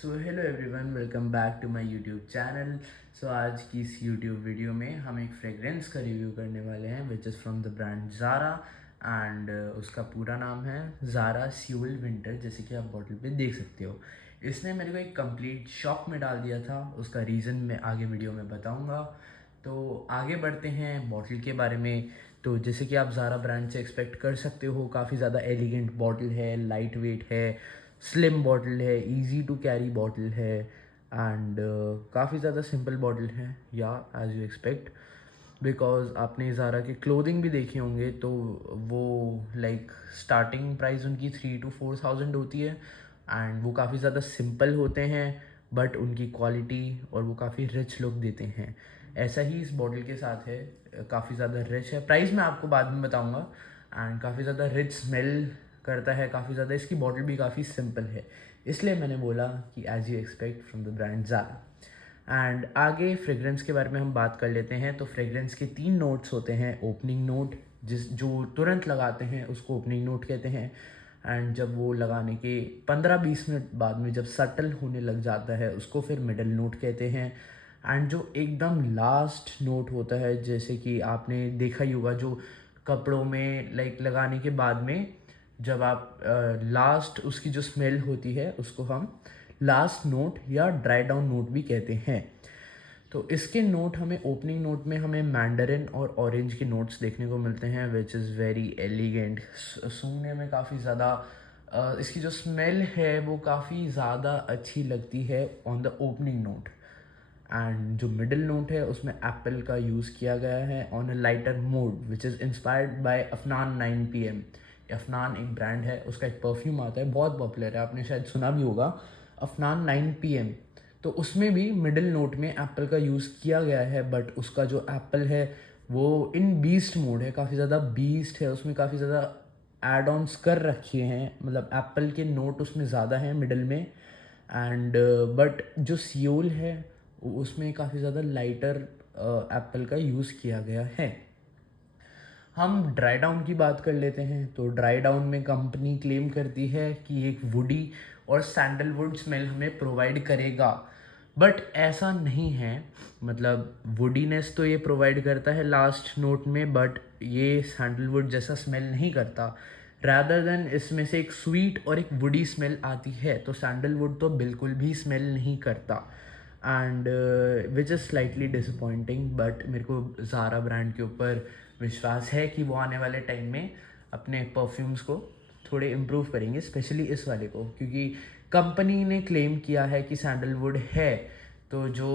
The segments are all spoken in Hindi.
So hello everyone, welcome back to my YouTube channel. So आज की इस यूट्यूब वीडियो में हम एक फ्रेगरेंस का रिव्यू करने वाले हैं which is from the brand Zara and उसका पूरा नाम है ज़ारा स्यूल विंटर, जैसे कि आप बॉटल पे देख सकते हो। इसने मेरे को एक कंप्लीट शॉक में डाल दिया था, उसका रीज़न मैं आगे वीडियो में बताऊंगा। तो आगे बढ़ते हैं बॉटल के बारे में। तो जैसे कि आप ज़ारा ब्रांड से एक्सपेक्ट कर सकते हो, काफ़ी ज़्यादा एलिगेंट बॉटल है, लाइट वेट है, स्लिम बॉटल है, इजी टू कैरी बॉटल है एंड काफ़ी ज़्यादा सिंपल बॉटल है या एज यू एक्सपेक्ट। बिकॉज आपने ज़ारा के क्लोथिंग भी देखे होंगे तो वो लाइक स्टार्टिंग प्राइस उनकी 3 to 4 thousand होती है एंड वो काफ़ी ज़्यादा सिंपल होते हैं बट उनकी क्वालिटी और वो काफ़ी रिच लुक देते हैं। ऐसा ही इस बॉटल के साथ है, काफ़ी ज़्यादा रिच है। प्राइस मैं आपको बाद में बताऊंगा एंड काफ़ी ज़्यादा रिच स्मेल करता है, काफ़ी ज़्यादा इसकी बॉटल भी काफ़ी सिंपल है, इसलिए मैंने बोला कि as you expect from the brand Zara. And आगे फ्रेग्रेंस के बारे में हम बात कर लेते हैं। तो फ्रेग्रेंस के 3 नोट्स होते हैं। ओपनिंग नोट जो तुरंत लगाते हैं उसको ओपनिंग नोट कहते हैं एंड जब वो लगाने के 15-20 मिनट बाद में जब सटल होने लग जाता है उसको फिर मिडल नोट कहते हैं। एंड जो एकदम लास्ट नोट होता है, जैसे कि आपने देखा ही होगा, जो कपड़ों में लाइक लगाने के बाद में जब आप लास्ट उसकी जो स्मेल होती है उसको हम लास्ट नोट या ड्राई डाउन नोट भी कहते हैं। तो इसके नोट हमें ओपनिंग नोट में हमें मैंडरिन और ऑरेंज के नोट्स देखने को मिलते हैं विच इज़ वेरी एलिगेंट। सूंघने में काफ़ी ज़्यादा इसकी जो स्मेल है वो काफ़ी ज़्यादा अच्छी लगती है on the opening note. And जो मिडिल नोट है उसमें एप्पल का यूज़ किया गया है on a lighter mode which is inspired by Afnan 9 PM। Afnan एक ब्रांड है, उसका एक परफ्यूम आता है, बहुत पॉपुलर है, आपने शायद सुना भी होगा, अफनान 9 PM। तो उसमें भी मिडिल नोट में एप्पल का यूज़ किया गया है बट उसका जो एप्पल है वो इन बीस्ट मोड है, काफ़ी ज़्यादा बीस्ट है, उसमें काफ़ी ज़्यादा एड ऑन्स कर रखे हैं, मतलब एप्पल के नोट उसमें ज़्यादा हैं मिडल में। एंड बट जो सियोल है उसमें काफ़ी ज़्यादा लाइटर एप्पल का यूज़ किया गया है। हम ड्राई डाउन की बात कर लेते हैं। तो ड्राई डाउन में कंपनी क्लेम करती है कि एक वुडी और सैंडलवुड स्मेल हमें प्रोवाइड करेगा, बट ऐसा नहीं है। मतलब वुडीनेस तो ये प्रोवाइड करता है लास्ट नोट में बट ये सैंडलवुड जैसा स्मेल नहीं करता। रैदर देन इसमें से एक स्वीट और एक वुडी स्मेल आती है, तो सैंडलवुड तो बिल्कुल भी स्मेल नहीं करता and which is slightly disappointing. But मेरे को ज़ारा ब्रांड के ऊपर विश्वास है कि वो आने वाले टाइम में अपने परफ्यूम्स को थोड़े इम्प्रूव करेंगे, स्पेशली इस वाले को, क्योंकि कंपनी ने क्लेम किया है कि सैंडलवुड है। तो जो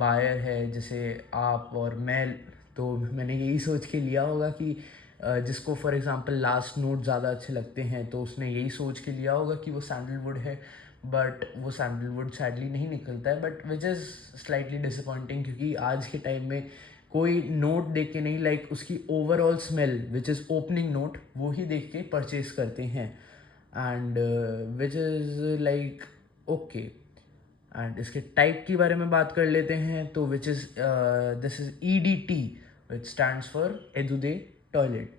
बायर है जैसे आप और मैं, तो मैंने यही सोच के लिया होगा कि जिसको फॉर एग्जांपल लास्ट नोट ज़्यादा अच्छे लगते हैं तो उसने यही सोच के लिया होगा कि वो सैंडलवुड है, बट वो सैंडलवुड सैडली नहीं निकलता है, but which is slightly disappointing, क्योंकि आज के टाइम में कोई नोट देख के नहीं, लाइक उसकी overall smell which is opening note वो ही देख के परचेज करते हैं and which is like okay. And इसके टाइप के बारे में बात कर लेते हैं। तो which is this is EDT which stands for eau de toilette.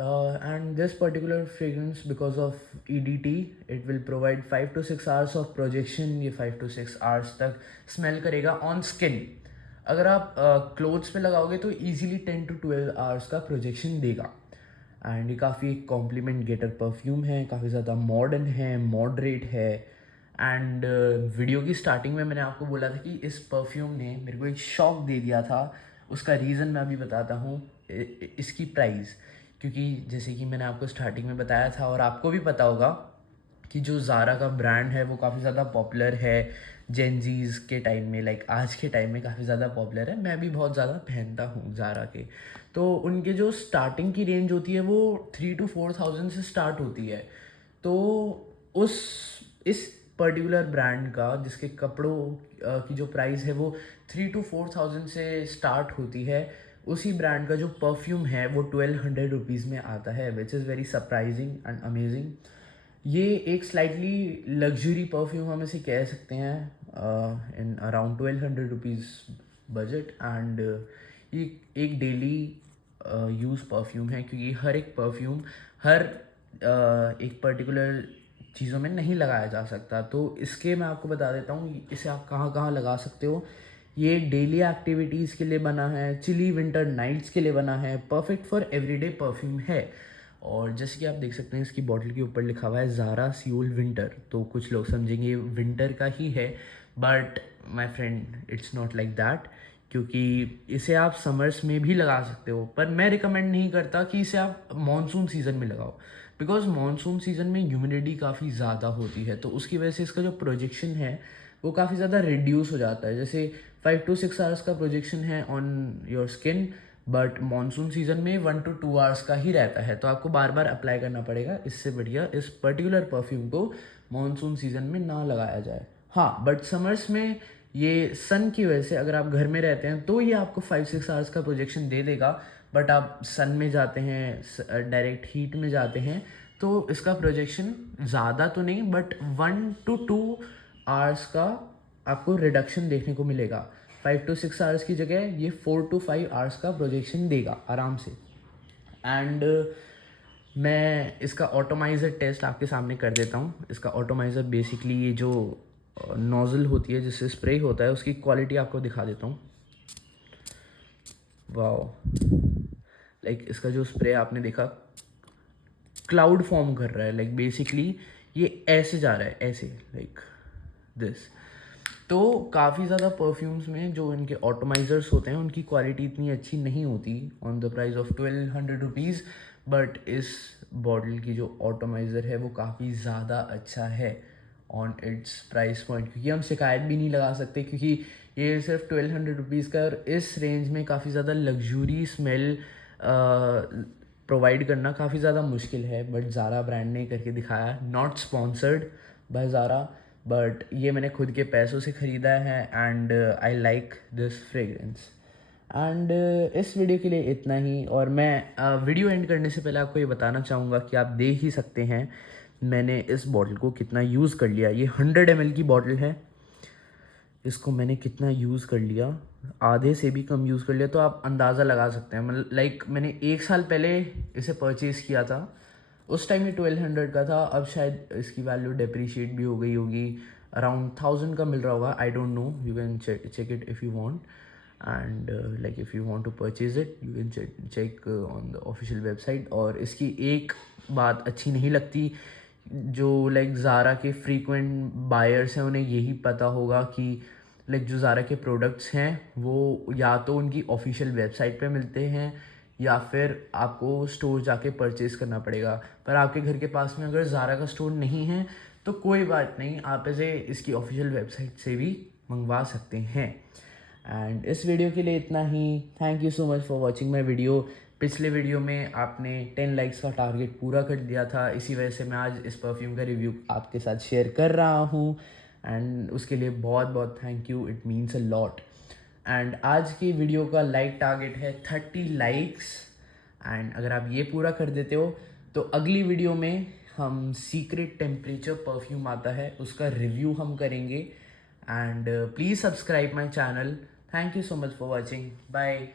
And this particular fragrance, because of EDT, it will provide 5 to 6 hours of projection। ये 5 to 6 hours तक स्मेल करेगा ऑन स्किन। अगर आप क्लोथ्स पे लगाओगे तो इजीली 10 to 12 आवर्स का प्रोजेक्शन देगा। एंड ये काफ़ी कॉम्प्लीमेंट गेटर परफ्यूम है, काफ़ी ज़्यादा मॉडर्न है, मॉडरेट है। एंड वीडियो की स्टार्टिंग में मैंने आपको बोला था कि इस परफ्यूम ने मेरे को एक शॉक दे दिया था। उसका रीज़न मैं अभी बताता हूँ, इसकी प्राइस। क्योंकि जैसे कि मैंने आपको स्टार्टिंग में बताया था और आपको भी पता होगा कि जो ज़ारा का ब्रांड है वो काफ़ी ज़्यादा पॉपुलर है जेनजीज के टाइम में, लाइक आज के टाइम में काफ़ी ज़्यादा पॉपुलर है। मैं भी बहुत ज़्यादा पहनता हूँ ज़ारा के। तो उनके जो स्टार्टिंग की रेंज होती है वो 3 to 4 thousand से स्टार्ट होती है। तो उस इस पर्टिकुलर ब्रांड का जिसके कपड़ों की जो प्राइस है वो 3 to 4 thousand से स्टार्ट होती है, उसी ब्रांड का जो परफ्यूम है वो 1200 रुपीज़ में आता है, which is very surprising and amazing. ये एक स्लाइटली लग्जरी परफ्यूम हम इसे कह सकते हैं in around 1200 rupees budget. And ये एक डेली यूज़ परफ्यूम है, क्योंकि हर एक परफ्यूम हर एक पर्टिकुलर चीज़ों में नहीं लगाया जा सकता। तो इसके मैं आपको बता देता हूँ इसे आप कहाँ कहाँ लगा सकते हो। ये डेली एक्टिविटीज़ के लिए बना है, चिली विंटर नाइट्स के लिए बना है, परफेक्ट फॉर एवरीडे परफ्यूम है। और जैसे कि आप देख सकते हैं इसकी बॉटल के ऊपर लिखा हुआ है ज़ारा सियोल विंटर, तो कुछ लोग समझेंगे ये विंटर का ही है, but my friend it's not like that, क्योंकि इसे आप समर्स में भी लगा सकते हो, पर मैं रिकमेंड नहीं करता कि इसे आप मानसून सीज़न में लगाओ, बिकॉज मानसून सीज़न में ह्यूमिडिटी काफ़ी ज़्यादा होती है, तो उसकी वजह से इसका जो प्रोजेक्शन है वो काफ़ी ज़्यादा रिड्यूस हो जाता है। जैसे 5 to 6 आवर्स का प्रोजेक्शन है on your skin, but monsoon season में 1 to 2 आवर्स का ही रहता है, तो आपको बार बार अप्लाई करना पड़ेगा। इससे बढ़िया इस पर्टिकुलर परफ्यूम को मानसून सीज़न में ना लगाया जाए। हाँ, बट समर्स में ये सन की वजह से अगर आप घर में रहते हैं तो ये आपको 5-6 आवर्स का प्रोजेक्शन दे देगा, बट आप सन में जाते हैं, डायरेक्ट हीट में जाते हैं, तो इसका प्रोजेक्शन ज़्यादा तो नहीं बट 1 to 2 आवर्स का आपको रिडक्शन देखने को मिलेगा। 5 to 6 आवर्स की जगह ये 4 to 5 आवर्स का प्रोजेक्शन देगा आराम से। एंड मैं इसका ऑटोमाइज़र टेस्ट आपके सामने कर देता हूँ। इसका ऑटोमाइज़र बेसिकली ये जो नोज़ल होती है जिससे स्प्रे होता है उसकी क्वालिटी आपको दिखा देता हूँ। वाह, लाइक इसका जो स्प्रे आपने देखा क्लाउड फॉर्म कर रहा है, लाइक बेसिकली ये ऐसे जा रहा है, ऐसे लाइक दिस। तो काफ़ी ज़्यादा परफ्यूम्स में जो इनके ऑटोमाइज़र्स होते हैं उनकी क्वालिटी इतनी अच्छी नहीं होती on the price of 1200 rupees, but इस बॉटल की जो ऑटोमाइज़र है वो काफ़ी ज़्यादा अच्छा है ऑन इट्स प्राइस पॉइंट, क्योंकि हम शिकायत भी नहीं लगा सकते, क्योंकि ये सिर्फ 1200 रुपीज़ का, और इस रेंज में काफ़ी ज़्यादा लग्जूरी स्मेल प्रोवाइड करना काफ़ी ज़्यादा मुश्किल है, बट ज़ारा ब्रांड ने करके दिखाया। Not sponsored by Zara, but ये मैंने खुद के पैसों से ख़रीदा है and I like this fragrance. And इस वीडियो के लिए इतना ही, और मैं वीडियो एंड करने से पहले आपको ये बताना चाहूँगा कि आप देख ही सकते हैं मैंने इस बॉटल को कितना यूज़ कर लिया। ये 100 ml की बॉटल है, इसको मैंने कितना यूज़ कर लिया, आधे से भी कम यूज़ कर लिया, तो आप अंदाज़ा लगा सकते हैं। मतलब लाइक मैंने 1 साल पहले इसे परचेज़ किया था, उस टाइम ये 1200 का था, अब शायद इसकी वैल्यू डिप्रिशिएट भी हो गई होगी, अराउंड 1000 का मिल रहा होगा, I don't know, you can check it if you want, and like if you want to purchase it you can check on the official website। और इसकी एक बात अच्छी नहीं लगती, जो लाइक ज़ारा के फ्रीक्वेंट बायर्स हैं उन्हें यही पता होगा कि लाइक जो ज़ारा के प्रोडक्ट्स हैं वो या तो उनकी ऑफिशियल वेबसाइट पे मिलते हैं या फिर आपको स्टोर जाके परचेज़ करना पड़ेगा, पर आपके घर के पास में अगर ज़ारा का स्टोर नहीं है तो कोई बात नहीं, आप इसे इसकी ऑफिशियल वेबसाइट से भी मंगवा सकते हैं। एंड इस वीडियो के लिए इतना ही। Thank you so much for watching my video. पिछले वीडियो में आपने 10 लाइक्स का टारगेट पूरा कर दिया था, इसी वजह से मैं आज इस परफ्यूम का रिव्यू आपके साथ शेयर कर रहा हूँ, एंड उसके लिए बहुत बहुत thank you, it means a lot. And आज की वीडियो का लाइक टारगेट है 30 लाइक्स, एंड अगर आप ये पूरा कर देते हो तो अगली वीडियो में हम सीक्रेट टेम्परेचर परफ्यूम आता है उसका रिव्यू हम करेंगे। And please subscribe my channel. Thank you so much for watching, bye.